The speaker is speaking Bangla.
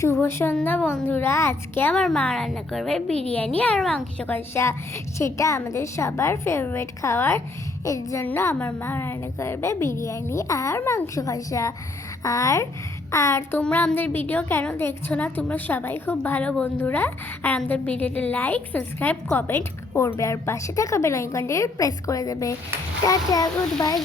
শুভ সন্ধ্যা বন্ধুরা। আজকে আমার মা রান্না করবে বিরিয়ানি আর মাংস কষা। সেটা আমাদের সবার ফেভারিট খাবার। এর জন্য আমার মা রান্না করবে বিরিয়ানি আর মাংস কষা। আর আর তোমরা আমাদের ভিডিও কেন দেখছো না? তোমরা সবাই খুব ভালো বন্ধুরা। আর আমাদের ভিডিওতে লাইক, সাবস্ক্রাইব, কমেন্ট করবে আর পাশে থাকা বেল আইকনটি প্রেস করে দেবে। Tata, good bye.